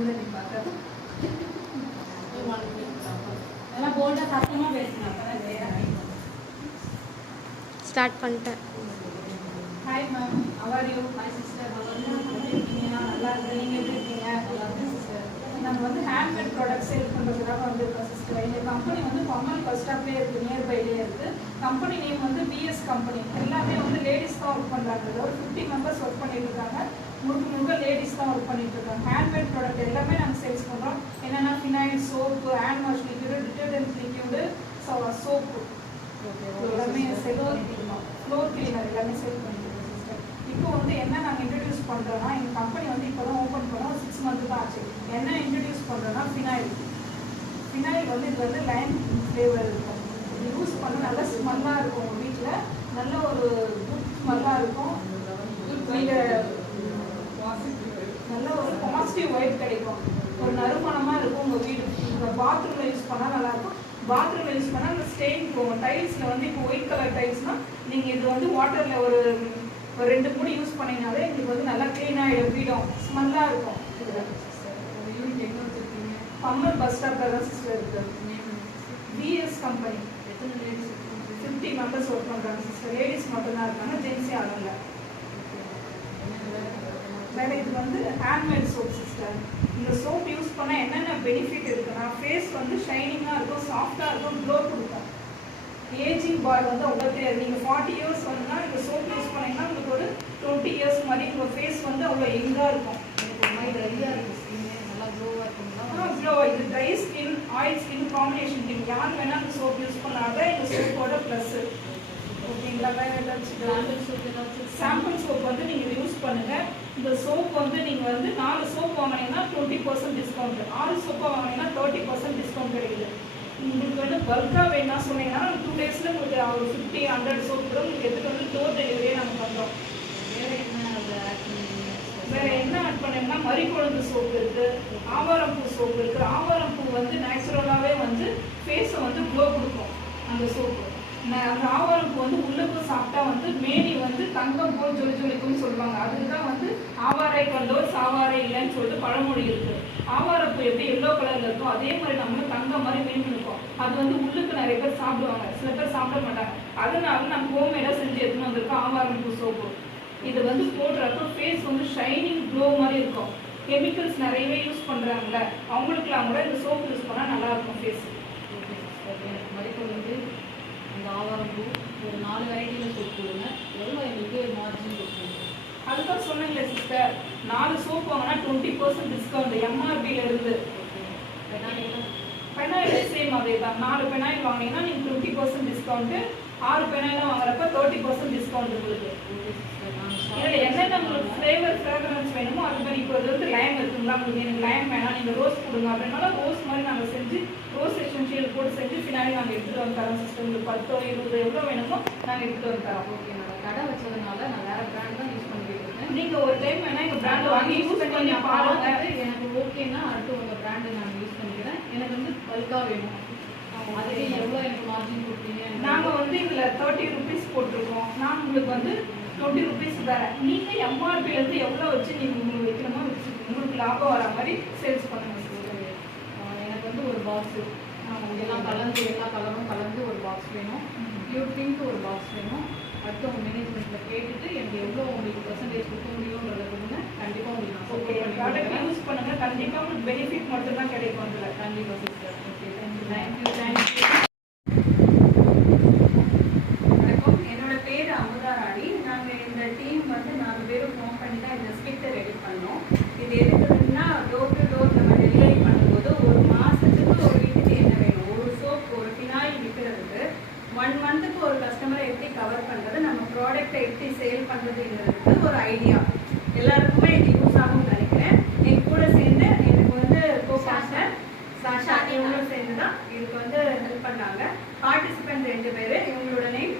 கூட நீ பார்க்கறது நல்லா போல்டாக சத்தமாக பேசுங்க. அப்பதான் கிளியராக ஸ்டார்ட் பண்ணிட்டேன். Hi ma'am, how are you? Hi sister, how are you? எப்படி இருக்கீங்க? நல்லா இருக்கு. நீங்கள் எப்படி இருக்கீங்க? நல்லா இருக்கு சிஸ்டர். நம்ம வந்து ஹேண்ட்மேட் ப்ராடக்ட் சேல் பண்ணுறதுக்காக வந்திருக்கோம் சிஸ்டர். எங்கள் கம்பெனி வந்து பம்மல் பஸ் ஸ்டாப்லேயே இருக்குது, நியர்பைலேயே இருக்குது. கம்பெனி நேம் வந்து பிஎஸ் கம்பெனி. எல்லாமே வந்து லேடிஸ் தான் ஒர்க் பண்ணுறாங்க. ஒரு 50 மெம்பர்ஸ் ஒர்க் பண்ணிட்டு இருக்காங்க. முழுக்க லேடிஸ் தான் ஒர்க் பண்ணிட்டு இருக்காங்க. ஹேண்ட்மேட் ப்ராடக்ட் எல்லாமே நாங்கள் சேல்ஸ் பண்ணுறோம். என்னென்னா phenyl, soap, hand wash liquid, detergent liquid, soap எல்லாமே சேல் பண்ணிட்டு இருக்கோம். ஃப்ளோர் கிளீனர் எல்லாமே சேல் பண்ணிட்டு இருக்கோம் சிஸ்டர். இப்போ வந்து என்ன நாங்கள் இன்ட்ரடியூஸ் பண்ணுறோன்னா, எங்கள் கம்பெனி வந்து இப்போ தான் ஓப்பன் பண்ணோம், 6 மந்த் தான் ஆச்சு. என்ன இன்ட்ரடியூஸ் பண்ணுறோன்னா ஃபினைல் வந்து இது வந்து லைம் ஃப்ளேவர் இருக்கும். இது யூஸ் பண்ண நல்ல ஸ்மெல்லாக இருக்கும். உங்கள் வீட்டில் நல்ல ஒரு குட் ஸ்மெல்லாக இருக்கும். நீங்கள் நல்ல ஒரு பாசிட்டிவ் வைப் கிடைக்கும். ஒரு நறுமணமாக இருக்கும் உங்கள் வீடு. உங்கள் பாத்ரூமில் யூஸ் பண்ணால் நல்லாயிருக்கும். பாத்ரூமில் யூஸ் பண்ணால் அந்த ஸ்டெயின் போகும். டைல்ஸில் வந்து இப்போ ஒயிட் கலர் டைல்ஸ்னால் நீங்கள் இது வந்து வாட்டரில் ஒரு 2 மூடி யூஸ் பண்ணிங்கனாலே உங்களுக்கு வந்து நல்லா க்ளீனாகிடும், வீடும் ஸ்மெல்லாக இருக்கும். யூனிட் எங்கே வச்சுருக்கீங்க? பம்மல் பஸ் ஸ்டாப்பில் தான் சிஸ்டர் இருக்குது. BS company. எத்தனை லேடிஸ்? 50 மெம்பர்ஸ் ஒர்க் பண்ணுறாங்க சிஸ்டர். லேடிஸ் மட்டும்தான் இருக்காங்க, ஜென்ஸே ஆளுங்க. வேறு இது வந்து ஹேண்ட்மேட் சோப் சிஸ்டர். இந்த சோப் யூஸ் பண்ணால் என்னென்ன பெனிஃபிட் இருக்குன்னா, ஃபேஸ் வந்து ஷைனிங்காக இருக்கும், சாஃப்டாக இருக்கும், க்ளோ கொடுக்கும். ஏஜிங் பாய் வந்து அவ்வளோ தெரியாது. நீங்கள் 40 இயர்ஸ் வந்தால் இந்த சோப் யூஸ் பண்ணிங்கன்னா உங்களுக்கு ஒரு 20 இயர்ஸ் மாதிரி உங்கள் ஃபேஸ் வந்து அவ்வளோ எங்காக இருக்கும். எனக்கு ஒரு மாதிரி ட்ரையாக இருக்குது ஸ்கின்னு, நல்லா க்ளோவாக இருக்குங்களா? க்ளோ. இது dry skin, oil skin combination skin யார் வேணால் இந்த சோப் யூஸ் பண்ணாத இந்த சோப்போட ப்ளஸ்ஸு. ஓகேங்களா? வேறு ஏதாச்சும் சாம்பிள் சோப் வந்து நீங்கள் யூஸ் பண்ணுங்கள். இந்த சோப் வந்து நீங்கள் வந்து 4 சோப் வாங்கினீங்கன்னா 20% டிஸ்கவுண்ட், 6 சோப்பாக வாங்கினீங்கன்னா 30% டிஸ்கவுண்ட் கிடைக்குது. உங்களுக்கு வந்து பல்காக வேணா சொன்னீங்கன்னா 2 டேஸில் உங்களுக்கு ஒரு 50-100 சோப் கூட உங்களுக்கு எடுத்துகிட்டு வந்து டோர் டெலிவரியே நாங்கள் பண்ணுறோம். வேறு என்ன ஆட் பண்ணீங்கன்னா மறிக்குழந்து சோப்பு இருக்குது, ஆவாரம்பூ சோப்பு இருக்குது. ஆவாரம்பூ வந்து நேச்சுரலாகவே வந்து ஃபேஸை வந்து க்ளோ கொடுக்கும். அந்த சோப்பு அந்த ஆவாரம்பூ வந்து உள்ளுக்கும் சாப்பிட்டா வந்து மேனி வந்து தங்கம் போல் ஜொலி ஜொலிக்கும்னு சொல்லுவாங்க. அதுதான் வந்து ஆவாரை கண்டோர் சாவாரை இல்லைன்னு சொல்லிட்டு பழமொழி இருக்குது. ஆவாரப்பூ எப்படி எல்லோ கலரில் இருக்கும், அதே மாதிரி நம்மளும் தங்கம் மாதிரி மீன் இருக்கும். அது வந்து உள்ளுக்கு நிறைய பேர் சாப்பிடுவாங்க, சில பேர் சாப்பிட மாட்டாங்க. அதனால நம்ம ஹோம்மேடாக செஞ்சு எடுத்துன்னு வந்திருக்கோம் ஆவாரம்பூ சோப்பு. இது வந்து போடுறப்போ ஃபேஸ் வந்து ஷைனிங் க்ளோ மாதிரி இருக்கும். கெமிக்கல்ஸ் நிறையவே யூஸ் பண்ணுறாங்கல்ல, அவங்களுக்குலாம் கூட இந்த சோப்பு யூஸ் பண்ணால் நல்லாயிருக்கும் ஃபேஸ். எனக்கு மறிக்குழந்து, அந்த ஆவாரம்பூ ஒரு 4 வெரைட்டியில் சோப் கொடுங்க. எவ்வளோ எங்களுக்கு மார்ஜின் கொடுக்குங்க? அதுதான் சொன்னீங்களே சிஸ்டர், 4 சோப் வாங்கினா 20% டிஸ்கவுண்ட் எம்ஆர்பியில் இருந்து. பெனாயில் சேம் அதே தான். 4 பெனாயில் வாங்கினீங்கன்னா நீங்கள் 20% டிஸ்கவுண்ட்டு, 6 பெனாயிலும் வாங்குறப்ப 30% டிஸ்கவுண்ட் உங்களுக்கு. இதில் என்னென்ன உங்களுக்கு ஃப்ளேவரன்ஸ் வேணுமோ அது மாதிரி. இப்போ இது வந்து லைம் இருக்குங்களா, உங்களுக்கு எனக்கு லைம் வேணாம் நீங்கள் ரோஸ் கொடுங்க அப்படின்னாலும் ரோஸ் மாதிரி நாங்கள் செஞ்சு ரோஸ் எசென்ஷியல் போட்டு செஞ்சு பின்னாடி நாங்கள் எடுத்துகிட்டு வந்து தரோம் சிஸ்டர். உங்களுக்கு 10, 20 எவ்வளோ வேணுமோ நாங்கள் எடுத்துகிட்டு வந்து தரோம். ஓகே, நான் கடை வச்சதுனால நான் வேறு பிராண்ட் தான் யூஸ் பண்ணிக்கிட்டு இருக்கேன். நீங்கள் ஒரு டைம் வேணால் எங்கள் பிராண்ட் வாங்கி யூஸ் பண்ணி பாருங்கள். எனக்கு ஓகேன்னா அடுத்து உங்கள் பிராண்டை நான் யூஸ் பண்ணிக்கிறேன். எனக்கு வந்து பல்காக வேணும். அதுக்கு எவ்வளோ எனக்கு மார்ஜின் கொடுப்பீங்க? நாங்கள் வந்து இதில் 30 ருபீஸ் போட்டிருக்கோம். நான் உங்களுக்கு வந்து 20 ருபீஸ் தரேன். நீங்கள் எம்ஆர்பிலேருந்து எவ்வளோ வச்சு நீங்கள் உங்களுக்கு வைக்கணுமோ வச்சு உங்களுக்கு லாபம் வர மாதிரி சேல்ஸ் பண்ணுங்கள். எனக்கு வந்து ஒரு பாக்ஸு எல்லாம் கலந்து, எல்லா கலரும் கலந்து ஒரு பாக்ஸ் வேணும். பியூர் பிங்க் ஒரு பாக்ஸ் வேணும். அடுத்து உங்கள் மேனேஜ்மெண்ட்டில் கேட்டுட்டு எனக்கு எவ்வளோ உங்களுக்கு பர்சன்டேஜ் கொடுக்க முடியும்ன்றதை கொடுங்க. கண்டிப்பாக உங்களுக்கு நான் ஓகே, ப்ராடக்ட் யூஸ் பண்ணுங்கள். கண்டிப்பாக உங்களுக்கு பெனிஃபிட் மட்டும்தான் கிடைக்கும் அதில். கண்டிப்பாக சிஸ்டர். Okay, thank you. தேங்க்யூ. வணக்கம், என்னோட பேர் அமுதா ராணி. நாங்கள் இந்த டீம் வந்து 4 பேரும் ஃபார்ம் பண்ணி தான் இந்த ஸ்பிட்டை ரெடி பண்ணோம். இது எதுக்குன்னா டோர் டு டோர் நம்ம டெலிவரி பண்ணும்போது ஒரு மாதத்துக்கு ஒரு வீட்டுக்கு என்ன வேணும், ஒரு சோப், ஒரு ஃபினாயில் விற்கிறதுக்கு 1 மந்த்துக்கு ஒரு கஸ்டமரை எப்படி கவர் பண்ணுறது, நம்ம ப்ராடக்டை எப்படி சேல் பண்ணுறதுங்கிறதுக்கு ஒரு ஐடியா. எல்லாருக்குமே இது யூஸ் ஆகும்னு நினைக்கிறேன். என் கூட சேர்ந்து எனக்கு வந்து கோபாஸ்டர் சாஷா இவங்களும் சேர்ந்து தான் இதுக்கு வந்து ஹெல்ப் பண்ணாங்க. பார்ட்டிசிபென்ட் 2 பேர். இவங்களோட நேம்